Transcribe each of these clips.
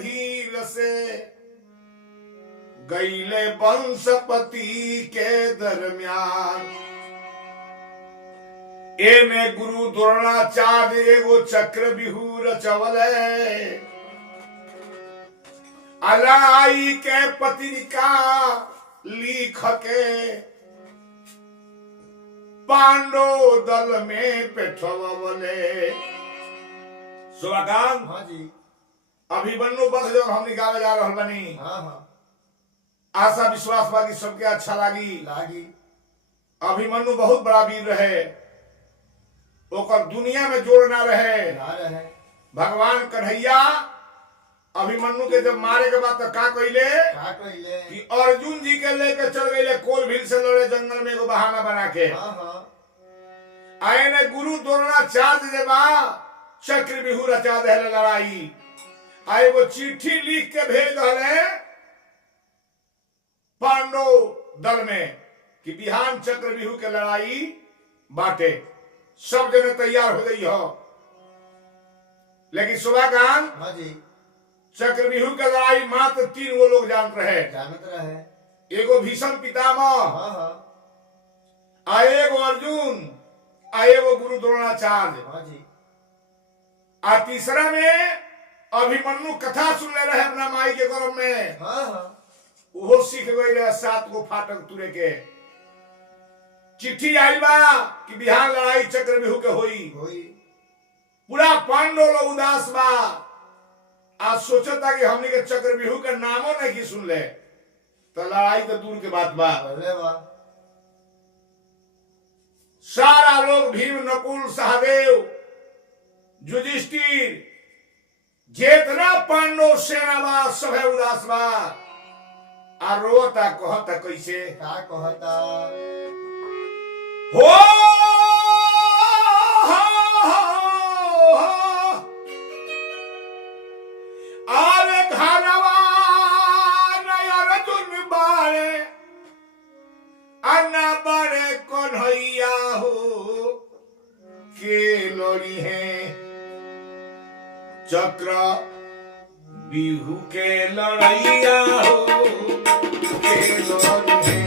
भील से गईले वंशपति के दरमियान। एने गुरु द्रोणाचार्य एगो चक्र बिहू रचवले, लड़ाई के पत्रिका लिख के पांडव दल में पेठवले। सुभाकांत, हाँ जी, अभिमन्यु वध जो हम निकाले जा रहल बनी, हाँ हाँ, आशा विश्वास बा कि सबके अच्छा लागी। अभिमन्यु बहुत बड़ा वीर रहे, ओकर दुनिया में जोड़ ना रहे। भगवान कन्हैया अभिमन्यु के जब मारे के बाद तो का कइले कि अर्जुन जी के लेके चल गए कोलभील से लड़े जंगल में एगो बहाना बना के। आए ने गुरु द्रोणाचार्य जे बा चक्र बिहू रचा दे लड़ाई। आए वो चिट्ठी लिख के भेज रहे पांडव दल में कि बिहान चक्र बिहू के लड़ाई बाटे, सब जने तैयार हो गई हो। लेकिन सुभाकांत, हाँ जी, चक्रव्यूह के लड़ाई मात्र 3 वो लोग जानत रहे। एगो भीष्म पितामह, एगो अर्जुन, एगो गुरु द्रोणाचार्य, आ तीसरा में अभिमन्यु कथा सुनले रहे अपना माई के गर्भ में। वो सीख गई रहे 7 गो फाटक तुरे के। चिट्ठी आई बा कि बिहान लड़ाई चक्रव्यूह के होई। पूरा पांडव लोग उदास बा। आज सोचता कि हमने के चक्रव्यूह का नामों नहीं सुन ले तो लड़ाई तो दूर के बात बा। सारा लोग भीम, नकुल, सहदेव, युधिष्ठिर, जितना पांडव सेना बा सब है उदास बा। आ रोता कहता कैसे हो आरे घरवा अर्जुन बारे अन्ना बारे कन्हैया हो के लड़ी है चक्र बिहू के लड़ैया हो के लड़ी है।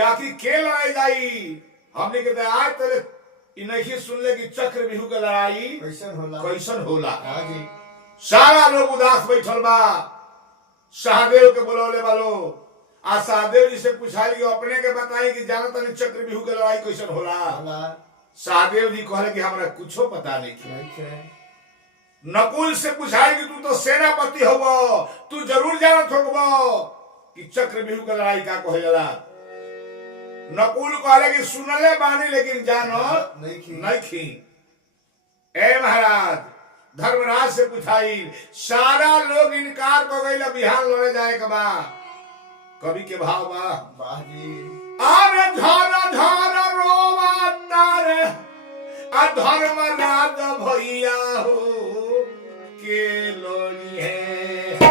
आखिर के लड़ाई जाई हमने के आज तले नहीं सुन ले कि चक्र बिहू के लड़ाई कैसन होला। सारा लोग उदास बैठल बा। सहदेव के बुलौले वालो आ सहदेव जी से पूछाई कि अपने के बताई कि जानत नहीं चक्र बिहू के लड़ाई कैसन होला। सहदेव जी कहले कि हमरा कुछो पता नहीं। नकुल से पूछाई कि तू तो सेनापति होबो, तू जरूर जानत होबो कि चक्र बिहू के लड़ाई का कहेला। नकुल कहले कि सुनले बानी लेकिन जानो नहीं खी। ए महाराज, धर्मराज से पूछाई, सारा लोग इनकार कर गई बिहार लड़े जाए के बा। कवि के भाव बा, अरे धर धर रोवा तारे धर्मराज भैया हो के लोनी है।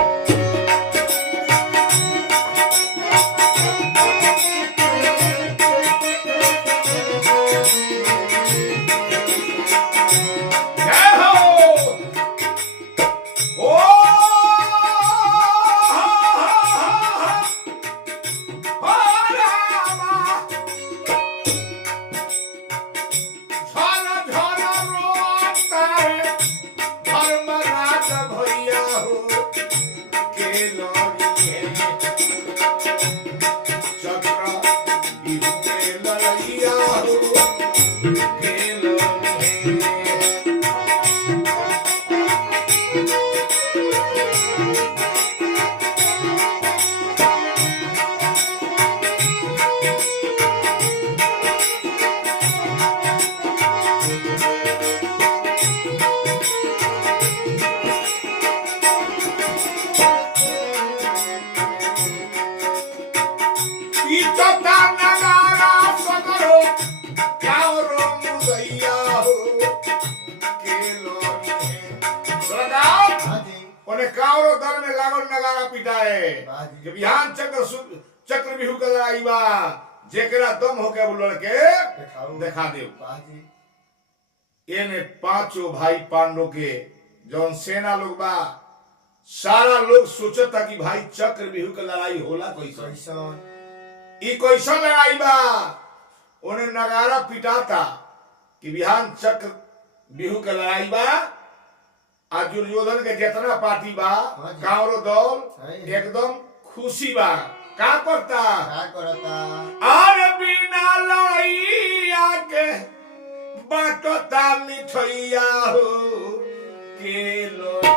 बिहान चक्र बिहू के लड़ाई बा, जेकरा दम होके वो लड़के देखा दे। ये पांचों भाई पांडव के जौन सेना लोग बा, सारा लोग सोचता कि भाई चक्र बिहू के लड़ाई होला कैसन, ई कैसन लड़ाई बा। उन्हें नगारा पिटाता कि बिहान चक्र बिहू के लड़ाई बा। आज दुर्योधन के जितना पार्टी बा, कांवरो दल एकदम खुशी बा। का करता और बिना लड़ाइया के बाटता मिठैया हो के लोनी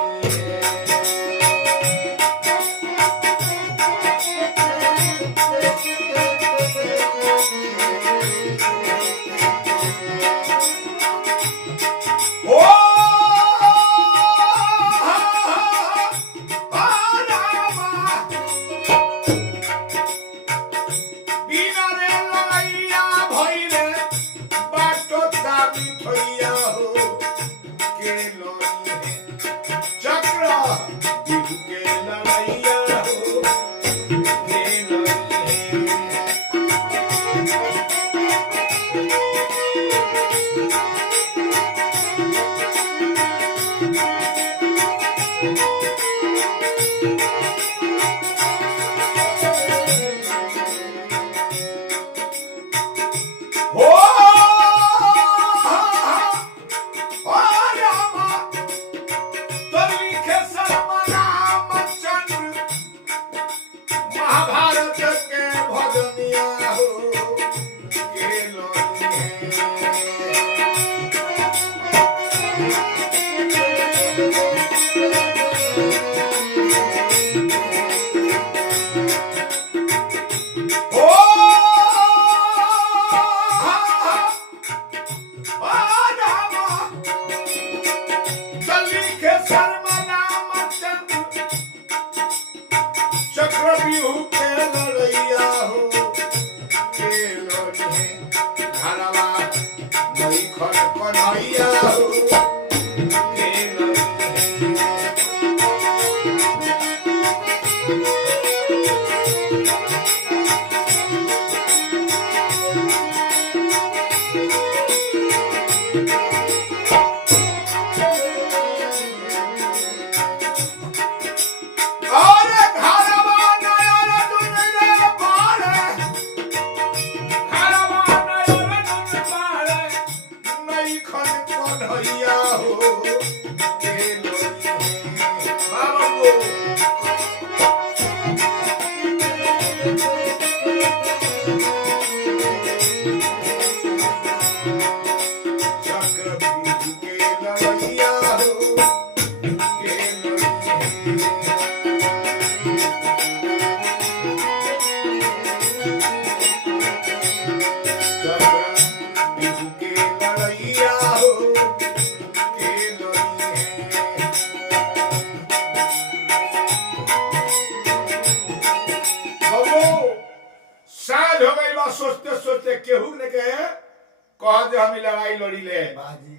कह जो हम लड़ाई लड़ी ले बाजी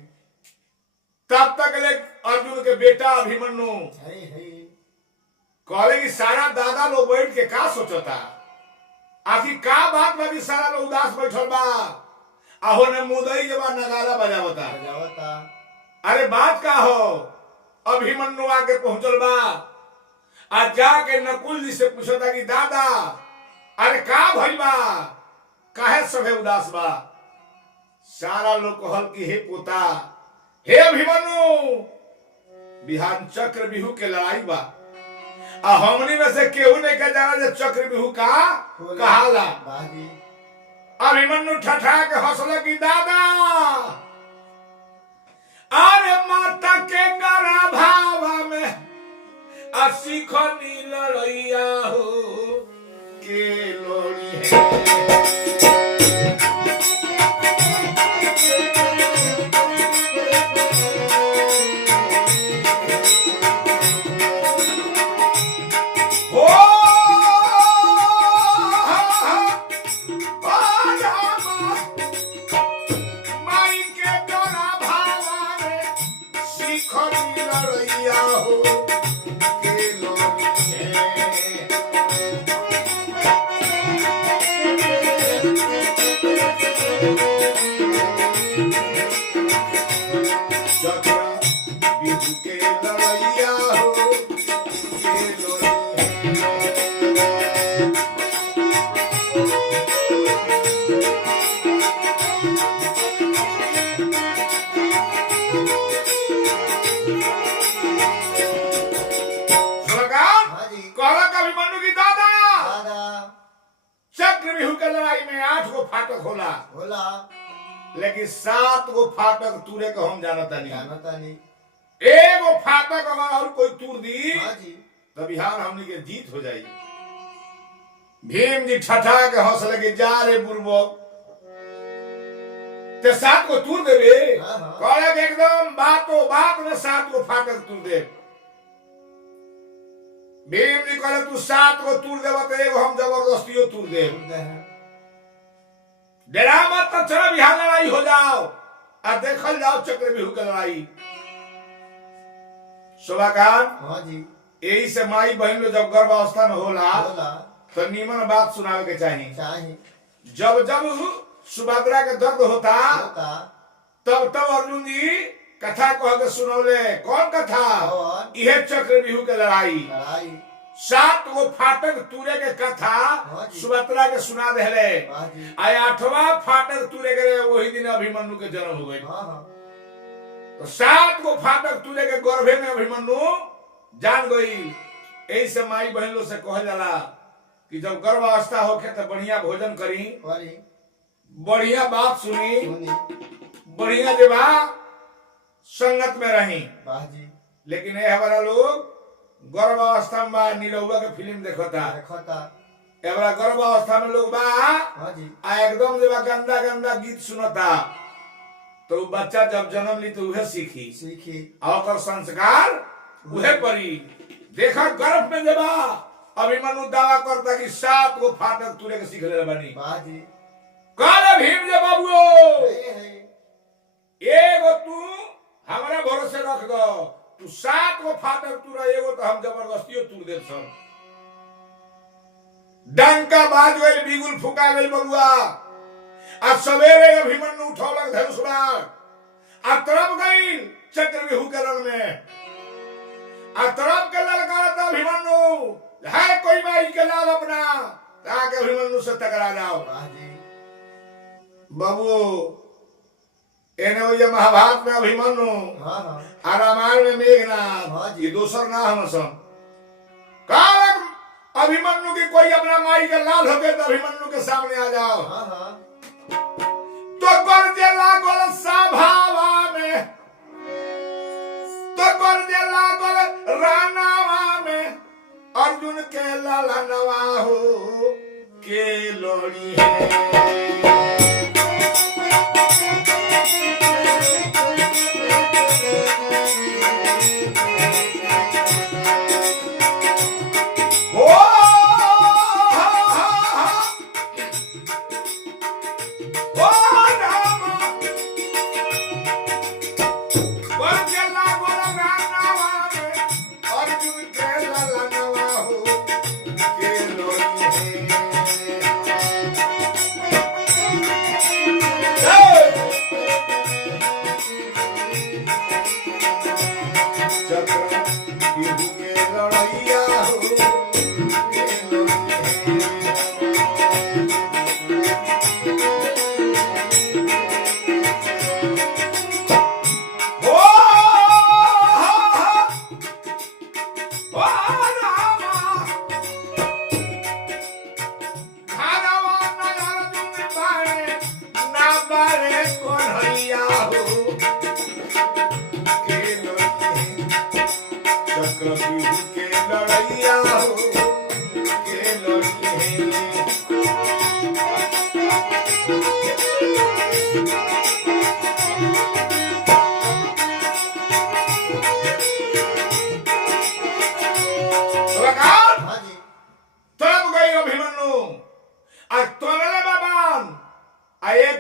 तब तक ले अर्जुन के बेटा अभिमन्यु है कहले कि सारा दादा लोग बैठ के का सोचता आखिर का बात बा कि सारा लोग उदास बैठल बा आहो ने मुदई जब नगारा बजावता बजावता अरे बात का हो अभिमन्यु आके पहुंचल बा आज जाके नकुल जी से पूछता कि दादा अरे का भइल बा काहे सभे उदास बा सारा लोग कहल कि हे पोता हे अभिमन्यु बिहान चक्र बिहू के लड़ाई बा आ हमनी में से केहू नहीं कह जाना जे चक्र बिहू का कहाला बाजी अभिमन्यु ठठा के हंसले की दादा अरे माता के गर्भावा में असिखनी लड़ैया हो के लोड़ी है लेकिन 7 गो फाटक तूरे को हम जानता नहीं एगो फाटक अगर और कोई तूर दी तो बिहार हमनी के जीत हो जाएगी भीम जी ठठा के हौसले के जा रे बुरबो ते 7 को तूर देवे कहले कि एकदम बातो बात में 7 को फाटक तूर दे भीम जी कहले तू 7 को तूर देबा तो एगो हम जबरदस्तियो तूर दे डरा मत तो चलो बिहार लड़ाई हो जाओ और देखल जाओ चक्र बिहू की लड़ाई शोभाकांत हाँ जी यही से माई बहन लोग जब गर्भावस्था में होला तो नीमन बात सुनावे के चाहिए जब जब सुभद्रा के दर्द होता तब तब अर्जुन जी कथा कह के सुनौले कौन कथा यह चक्र बिहू के लड़ाई 7 गो फाटक तूरे के कथा सुभद्रा के सुना देले आय 8वां फाटक तूरे के वही दिन अभिमन्यु के जन्म हो गई तो 7 गो फाटक तूरे के गर्भे में अभिमन्यु जान गई ऐसे माई बहन लोग से कह जाला कि जब गर्भावस्था होके तो बढ़िया भोजन करी बढ़िया बात सुनी बढ़िया देवा संगत में रही लेकिन ये हमारा लोग गर्भावस्था में नीलौवा के फिल्म देखता एबरा गर्भावस्था में लोग बा आ एकदम जब गंदा गंदा गीत सुनता तो बच्चा जब जन्म ली तो उहे सीखी और संस्कार उहे परी देखा गर्भ में जबा अभिमन्यु दावा करता कि 7 गो फाटक तूरे के सीख ले बनी काले भीम जे बाबू एगो तू हमारे भरोसे रख दो तू 7 गो फाटक तूरा एगो तो हम जबरदस्तियों तूर दे सब डंका बाज गइल बिगुल फुका गइल बबुआ आज सवेरे अभिमन्यु उठौलक धनुष बाण आ तरफ गइल चक्र बिहू के रण में आ तरफ के ललकार था अभिमन्यु है कोई माई के लाल अपना ताकि अभिमन्यु से टकरा जाओ बाबू एने ये महाभारत में अभिमन्यु आ रामायण में मेघनाथ ये दूसर ना हम सब कालक अभिमन्यु की कोई अपना माई का लाल हो गए तो अभिमन्यु के सामने आ जाओ तो गर्जे लागल सभावा में तो गर्जे लागल रानावा में अर्जुन के लाला नवा हो के लोड़ी है बिहू के लड़ैया हो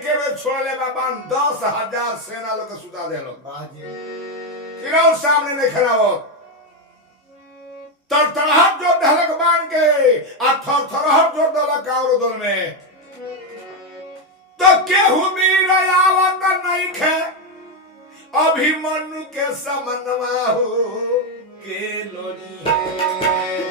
के छोड़ले बाबान 10,000 सेना लोग सुता देलो किरो सामने नहीं खड़ा हो तरतराहट जो दहलक बांध के आ थरथराहट जो दलक कावरो दल में तो केहू वीर आवत नहीं खे अभिमन्यु के समनवा हो के लोनी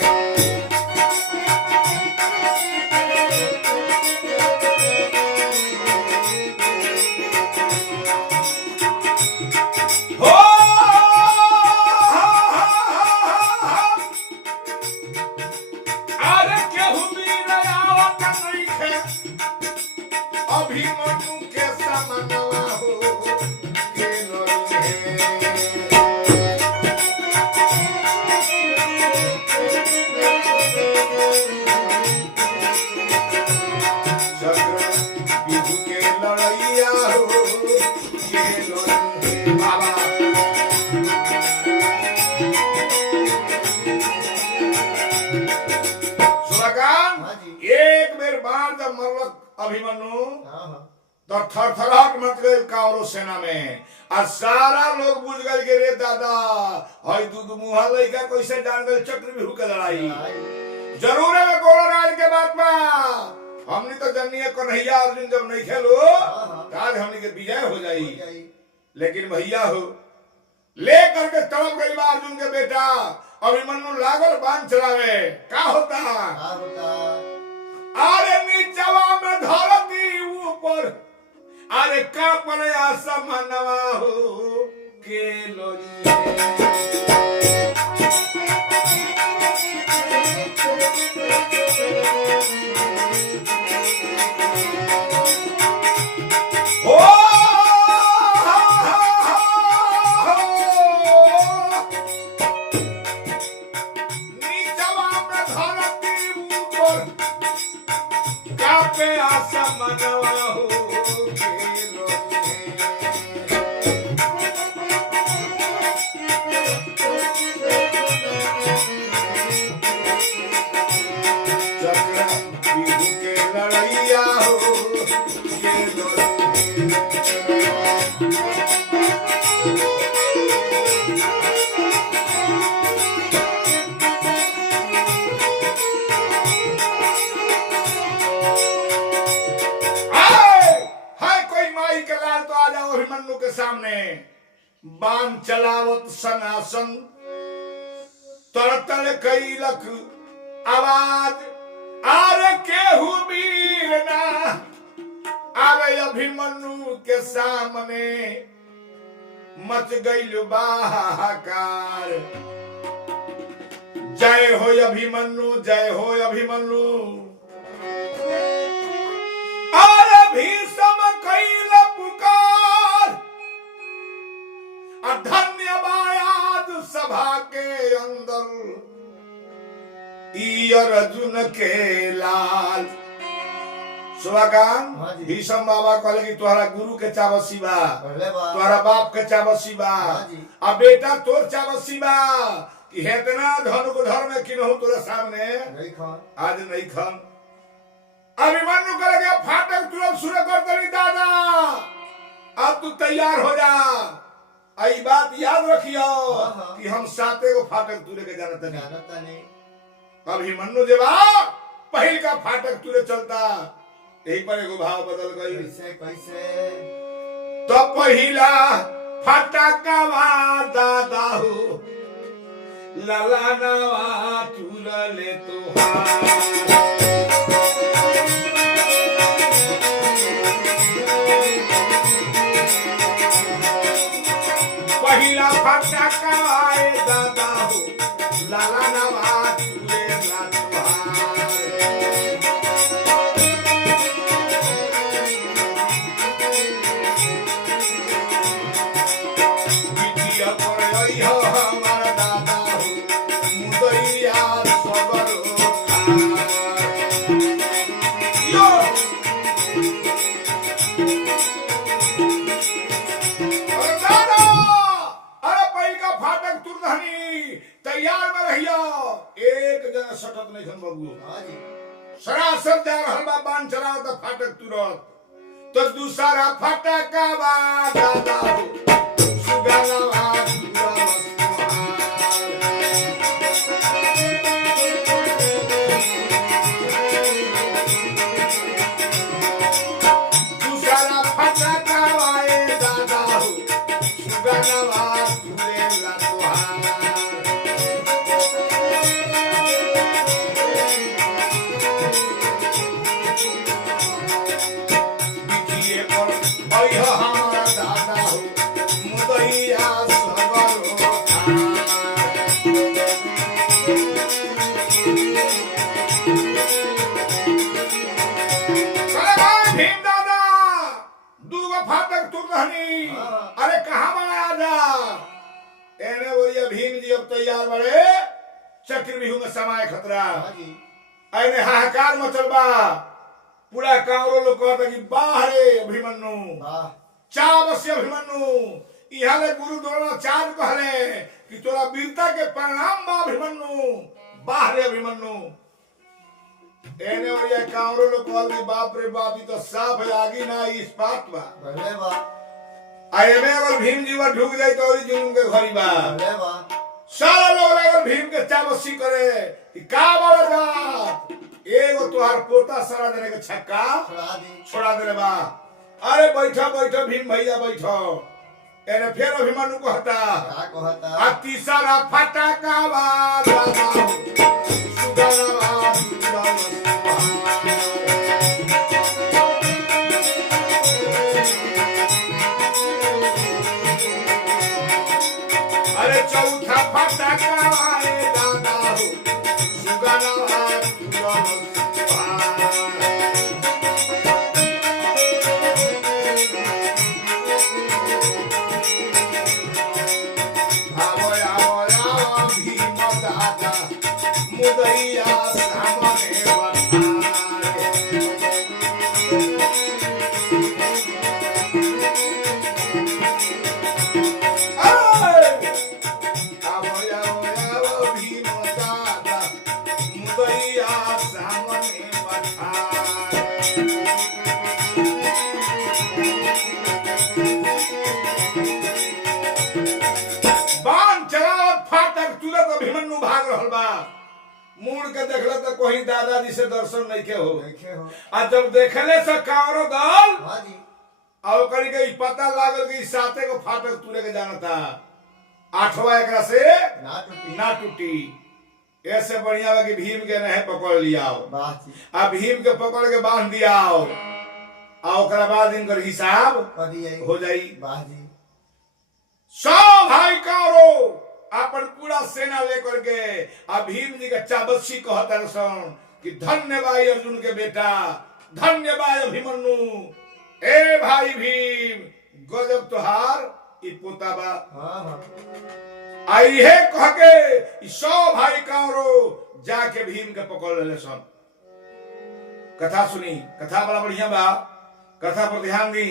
अभिमन्यु के समनवा हो के लोनी चक्र बिहू के लड़ैया हो के लोनी बाबा सुरगान एक बेर बार जब मरलक अभिमन्यु तो थरथराहट मच गई कावरो सेना में और सारा लोग बुझ गए कि रे दादा हई दूध मुहा लइका कैसे जान गए चक्र बिहू के लड़ाई जरूर है गोला राज के बात में हमनी तो जन्नीय कन्हैया अर्जुन जब नहीं खेलो आज हमनी के विजय हो जाई लेकिन भैया हो ले करके तड़प गई अर्जुन के बेटा अभिमन्यु लागल बांध चलावे का होता अरे नीचवा में धरती ऊपर अरे का पर आसमानवा हो के लोनी आसमानवा हो के लोनी चक्र बिहू के लड़ैया हो के लोनी अभिमन्यु के सामने बाण चलावत सनासन तरतल कैलक आवाज आरे केहू वीर ना आवे अभिमन्यु के सामने मच गइल बाहाकार जय हो अभिमन्यु जय हो अभिमन्यु अरे भीषम कैल पुकार धन्यवाद सभा के अंदर अर्जुन के लाल सुभागान भीषम बाबा कहले कि तुम्हारा गुरु के चावसी बा तुम्हारा बाप के चावसी बा अब बेटा तोर चावसी बा कि हेतना धन को धर्म में किनहु तोरे सामने नहीं खान आज नहीं खान अभिमन्यु करेगा फाटक तुरंत शुरू कर दली दादा अब तू तैयार हो जा आई बात याद रखियो कि हम साते को फाटक तुरे के जानता नहीं अभिमन्यु देवा पहल का फाटक तुरे चलता यही पर एगो भाव बदल गई कैसे तो पहिला फाटक दादा हो लाला नवा तुरले तुहार पहिला फटका आए दादा हो लाला नवा तुरला तुहार बिटिया पर आई हो हमार दादा हो मुदैया सबर यो अरे दादा अरे पहिला फाटक तुरधनी तैयार में रहियो एक जना सटत नहीं खन बबू हां जी सरासर जा रहल बा बान चलाओ त फाटक तुरत तो दूसरा फटका बा दादा हो सुगलवा दूसरा फटका आए दादा हो सुगलवा तुरेला तुहार बिटिए पर आई हो हमारा दादा हो मुदैया सबर अरे भाई भीम दादा दूगो फाटक तुरधनी अरे कहाँ बना आजा एने बोलिए भीम जी अब तैयार बड़े चक्रव्यूह में समाये खतरा हां जी एने हाहाकार मचल बा पूरा कांवरो लोग कहता कि बाहरे अभिमन्यु वाह चावस्य अभिमन्यु इहाले गुरु द्रोणाचार्य कहले कि तोरा वीरता के परिणाम बा अभिमन्यु बाहरे अभिमन्यु एने और ये कांवरो लोग कहल कि बाप रे बाप ई तो साफ है आगी ना इस्पात बा बड़े बा आए में अगर भीम जी वा ढुक जाए तो और जुलूम के घरी बा बड़े बा सारा लोग अगर भीम के चावसी करे कि का बड़ा जा एगो तोहार पोता सारा देने के छक्का छोड़ा दी छोड़ा देले बा अरे बैठो बैठो भीम भैया बैठो एने फिर अभिमन्यु को हटा का कहता आ तीसरा फटका बा दादा सुगलवा तुरला अरे चौथा फटका आए दादा हो सुगलवा तुरला आवो आवो आवो भीम दादा मुदैया सामने आवो आवो आवो भीम दादा मुदैया सामने बाण चलावत फाटक तुरंत अभिमन्यु भाग रहल बा मुड़ के देखले तो कोई दादाजी से दर्शन नहीं के हो देखे हो आ जब देखले से कांवरो दल हां जी और करी के पता लागल कि साते को फाटक तुरे के जाना था आठवां एकरा से ना टूटी ना टूटी ऐसे बढ़िया बा कि भीम के नहीं पकड़ लिया वाह जी आ भीम के पकड़ के बांध दिया आ ओकरा बाद इनकर हिसाब कर दिए हो जाई वाह जी सब भाई कारो अपन पूरा सेना लेकर के आ भीम जी के चाबसी कहता रसन कि धन्य भाई अर्जुन के बेटा धन्य भाई अभिमन्यु ए भाई भीम गजब तोहार ई पोता बा हां हां आई है कह के ई सब भाई कारो जाके भीम के पकड़ ले सन कथा सुनी कथा बड़ा बढ़िया बा कथा पर ध्यान दी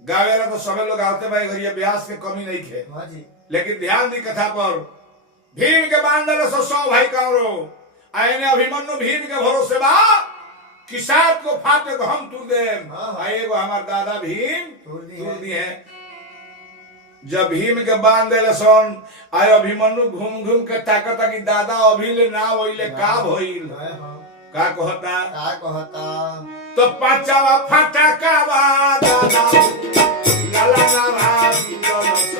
गावेला तो सबे लोग आते भाई घरिया ब्यास के कमी नहीं खे हां जी लेकिन ध्यान दी कथा पर भीम के बांधल सौ भाई कारो आयने अभिमन्यु भीम के भरोसे बा कि सात को फाटे को हम तू दे आएगो हमार दादा भीम तू दी है जब भीम के बांध दे सन आय अभिमन्यु घूम घूम के ताकत कि दादा अभी ले ना होइले का होइल का कहता तो पांचवा फटका बा दादा लाला ना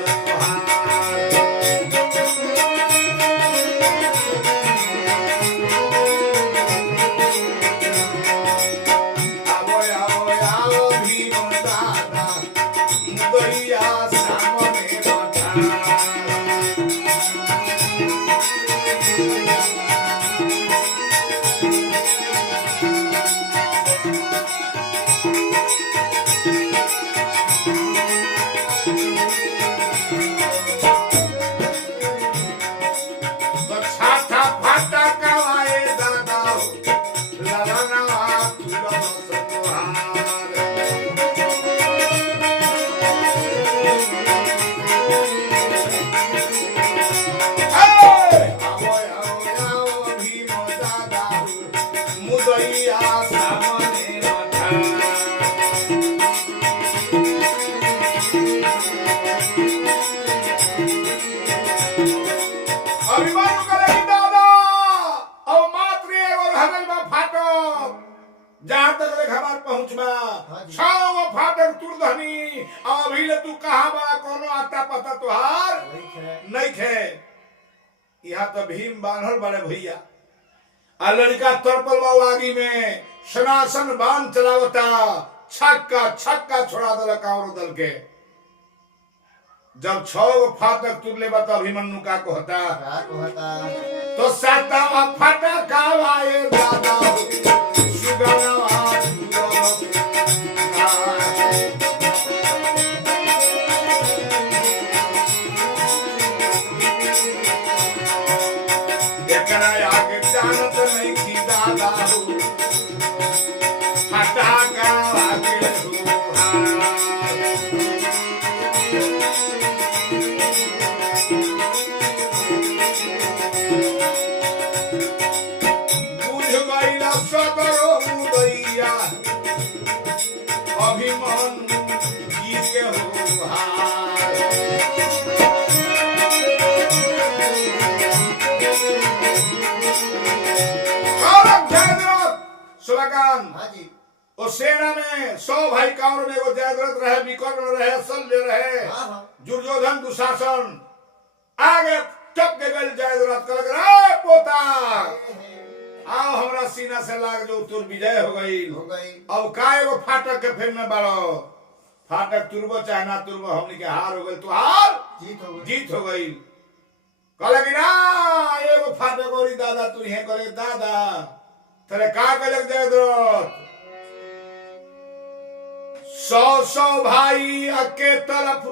अभी ले तू कहां बड़ा कोनो आता पता तुहार नहीं खे। यहाँ तो भीम बांधल बड़े भैया आ लड़का तरपल बाबू आगी में सनासन बांध चलावता छक्का छक्का छोड़ा दल कांवरो दल के। जब 6 फाटक तुरले बता अभिमन्यु का कहता तो सातवा फाटक आए दादा सुगनवा एकरा आगे जानत नहीं की दादा फाटक आगे अभिमन्यु जी के हो हार। और सेना में 100 भाई कांवर में वो जयद्रथ रहे, विकर्ण रहे, शल्य रहे, दुर्योधन दुशासन आगे टप के गए। जयद्रथ कल पोता आओ हमरा सीना से लाग जो तुर विजय हो गई। अब काय वो फाटक के फेर में बाड़ो फाटक तुरबो चाहे ना तुरबो हमनी के हार हो गई। तू हार जीत हो गई। कहले कि ना एगो फाटक औरी दादा तू हे करे दादा तेरे का कहले जयद्रथ 100 भाई अके तरफ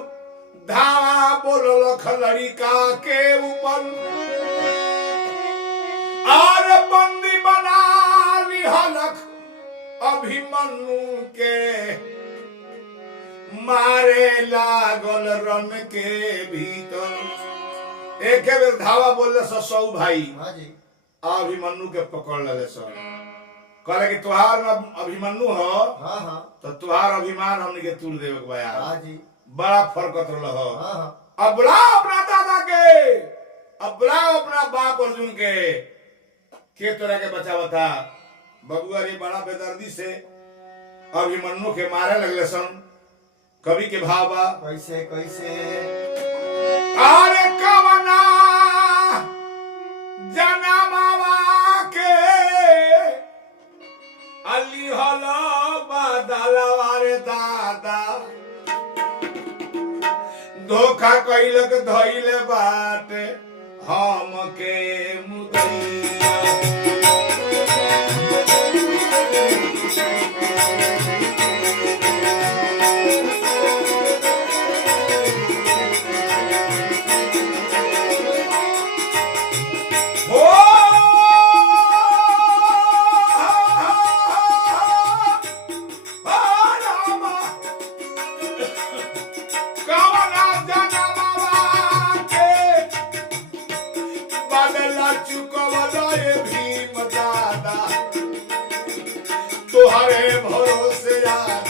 धावा बोलल लड़का के ऊपर और बंदी बना लिहलक अभिमन्यु के मारे लागल रन के भीतर। एक बेर धावा बोलले 100 भाई अभिमन्यु के पकड़ ले सर। कहले कि तुहार अभिमन्यु हो तो तुहार अभिमान हमने के तूर देवे के बया बड़ा फरकत रह। अब बुलाओ अपना दादा के, अब बुलाओ अपना बाप अर्जुन के तरह के बचावा था। बबुआ रे बड़ा बेदर्दी से अभिमन्यु के मारे लगले सन। कवि के भाव बा कैसे अरे कवना जनमावा के अली हलो बदलवा रे दादा धोखा कैलक धइले बाटे हम के मुदैया। तुहरे भरोसे यार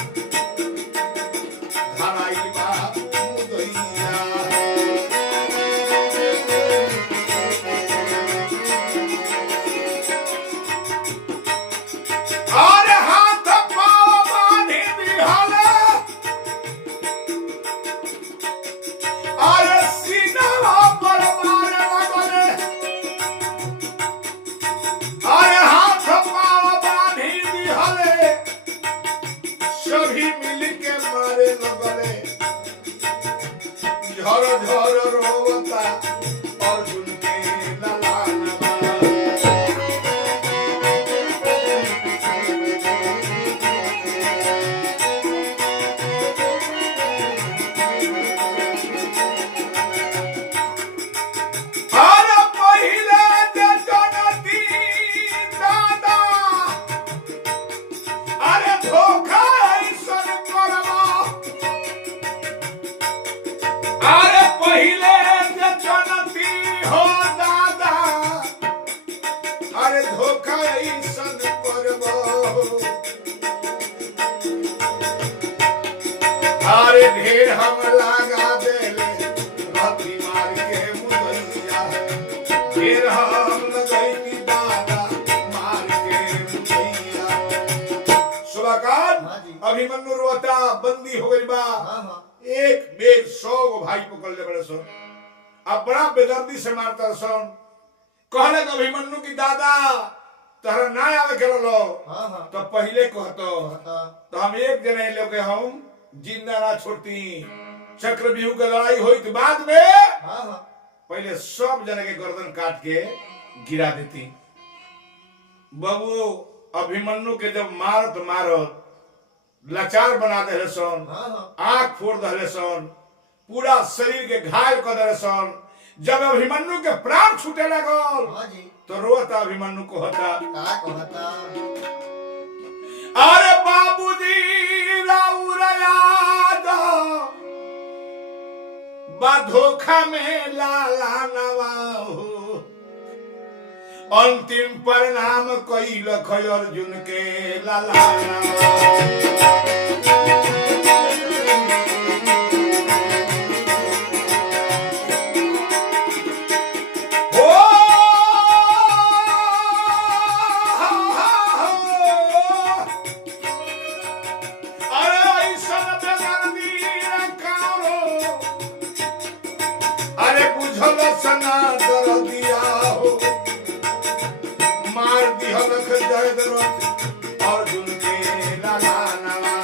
धराई बा मुदैया। अरे हाथ पाँव बांधी दिहले अरे सीना पर मारे लगले। अरे हाथ पाँव बांधी दिहले सभी मिल के मारे लगले। झर झर रोवता अर्जुन के ललानवा। अरे पहिले जे जनती दादा अरे धोखा ऐसन करवा। अरे पहिले जे जनती हो दादा अरे धोखा ऐसन करवा। अरे ढेर हम लगा देले रति मार के मुदैया। ढेर हम लगैनी दादा मार के मुदैया। सुबह अभिमन्यु रोता बंदी गलती हो गई बा। हाँ हाँ एक बेर 100 गो भाई पकड़ ले बड़े सन, अब बड़ा बेदर्दी से मारता सन। कहले कि अभिमन्यु की दादा तहरा ना आवे के लो, हाँ हाँ तो पहले कहतो कहता तो हम एक जने लोग के हम जिंदा ना छोड़ती। चक्रव्यूह के लड़ाई हुई तो बाद में हाँ हाँ पहले सब जने के गर्दन काट के गिरा देती। बाबू अभिमन्यु के जब मारत मारत लाचार बना दे सन, हाँ हाँ आंख फोड़ दे सन, पूरा शरीर के घायल कर दे सन। जब अभिमन्यु के प्राण छूटे लगल हाँ जी तो रोता अभिमन्यु को होता का कहता अरे बाबूजी राउर याद धोखा में लाला नवाहो, अंतिम परिणाम कई लख अर्जुन के लाला सना कर दिया हो, मार दिया लख जयद्रथ अर्जुन के लाला नवा।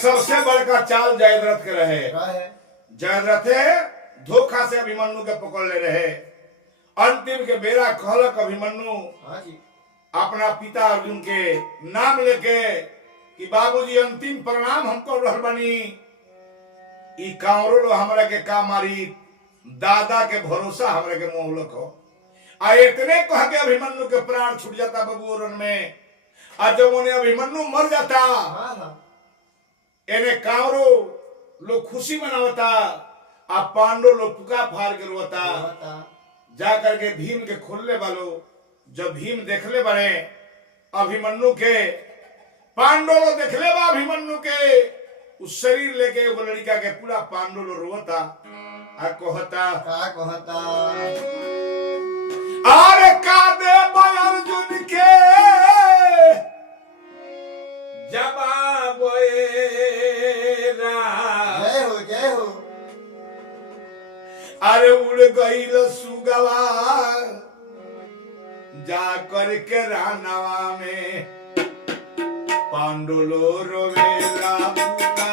सबसे बड़का चाल जयद्रथ के रहे। जयद्रथ धोखा से अभिमन्यु के पकड़ ले रहे। अंतिम के बेरा कहलक अभिमन्यु अपना पिता अर्जुन के नाम लेके कि बाबूजी अंतिम परिणाम हमको रहल बनी, ई कांवरो लो हमरा के का मारी, दादा के भरोसा हमरा के मोहलक हो। आ इतने कह के अभिमन्यु के प्राण छूट जाता बबूरन में। आज जब उन्हें अभिमन्यु मर जाता एने कांवरो लोग खुशी मनावता, आ पांडव लोग पुका फाड़ के रोता। जा करके भीम के खोलने वालो जब भीम देखले बड़े अभिमन्यु के, पांडव लोग देखले बा अभिमन्यु के उस शरीर लेके वो लड़का के पूरा पांडव लोग रोता आ कहता का कहता अरे का दे अर्जुन के जवाब जय हो अरे उड़ गई सुगवा जा करके रानवा में, पांडुलो रोवेला पुका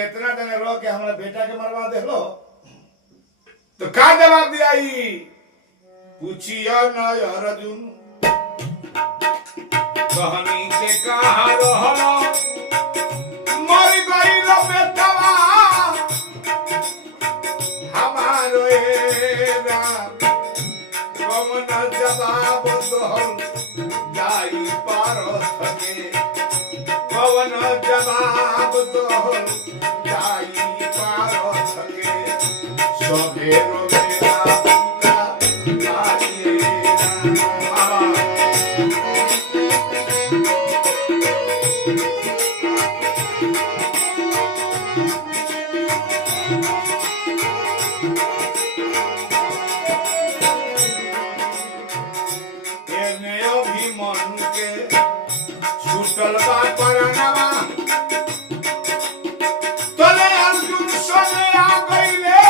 इतना देने रो के हमारे बेटा के मरवा दे लो, तो का जवाब दिया ही पूछिया न अर्जुन कहानी के कहा रहलो मर गई लो बेटवा हमारो एरा कमन जवाब दोहल जाई पारो सके कवन जवाब दो जाई पारस के सभे रोवेला पूरा आइए राम। एने अभिमन्यु के छूटल बा परनवा तले अर्जुन सोने आ गईले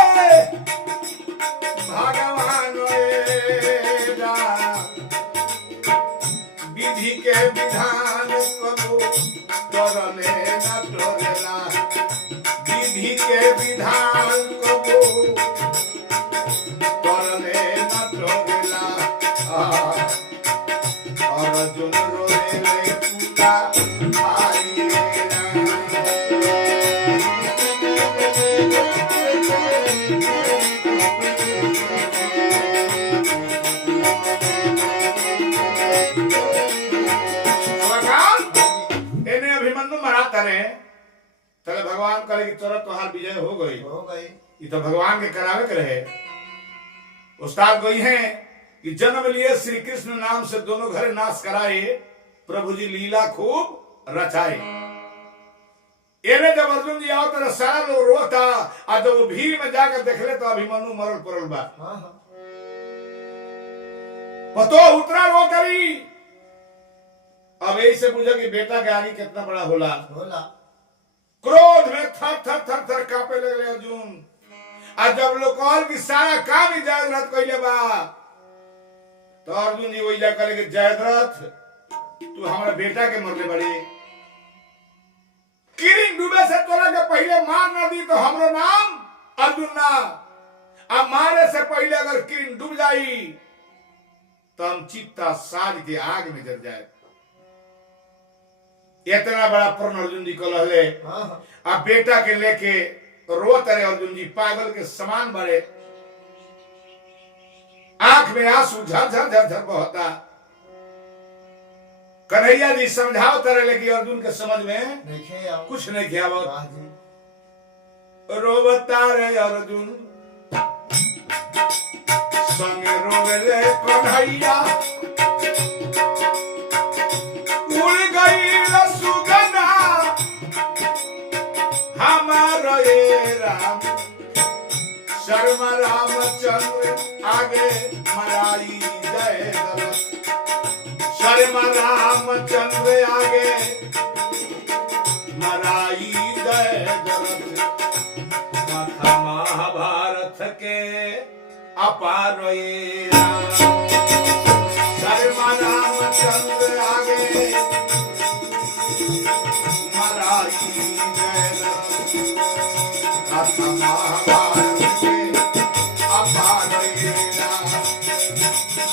भगवान एरा विधि के विधान कबो डरले न डरेला विधि के विधान कबो डरले न डरेला अर्जुन रोले पूरा आइए इन्हें अभिमन्यु मराता रहे तले भगवान करे कि तुरंत तोहार विजय हो गई ये तो भगवान के करावे के रहे। उस्ताद गई हैं कि जन्म लिए श्री कृष्ण नाम से दोनों घर नाश कराए प्रभु जी लीला खूब रचाए। एने जब अर्जुन जी आओ तो सारा लोग रोता और जब वो भीड़ में जाकर देखले तो अभिमन्यु मरल पड़ल बा। पतो उतरा रो करी अब ऐसे पूछा कि बेटा के आगे कितना बड़ा होला क्रोध में थर थर थर थर कांपे लगले अर्जुन। और जब लोग कहल कि सारा काम ही जयद्रथ कइले बा तो अर्जुन जी वही जा करे कि जयद्रथ तू हमारा बेटा के मरले बड़ी किरिन डूबे से तोरा के पहले मार ना दी तो हमरो नाम अर्जुन ना। अब मारे से पहले अगर किरिन डूब जाई तो हम चित्ता साज के आग में जल जाए। इतना बड़ा प्रण अर्जुन जी को लहले अब बेटा के लेके रोत रहे अर्जुन जी पागल के समान बड़े आंख में आंसू झरझर झरझर बहता। कन्हैया जी समझाओ तरह लेकिन अर्जुन के समझ में कुछ नहीं किया। रोवता रे अर्जुन संगे रोवेले कन्हैया उड़ गई सुगना हमारा ये राम शर्मा रामचंद्र आगे मराई जय शर्मा रामचंद्र आगे मराई जय कथा महाभारत के अपार ये राम शर्मा रामचंद्र आगे मराई जय कथा महाभारत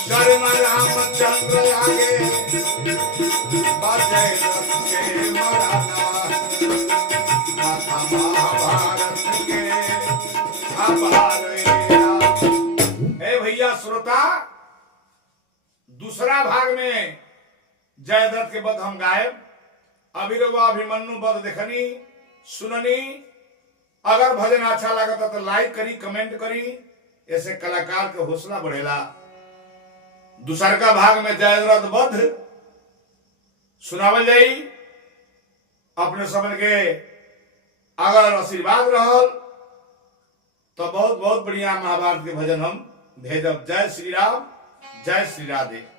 शर्मा रामचंद्र आगे बजय के मराना कथा महाभारत के अपार। भैया श्रोता दूसरा भाग में जयद्रथ के वध हम गायब अभिरवा अभिमन्यु वध देखनी सुननी। अगर भजन अच्छा लगा तो लाइक करी कमेंट करी ऐसे कलाकार के हौसला बढ़ेला। दूसर का भाग में जयद्रथ वध सुनावल जाई। अपने समझ के अगर आशीर्वाद रहल तो बहुत बहुत बढ़िया महाभारत के भजन हम भेजब। जय श्री राम जय श्री राधे।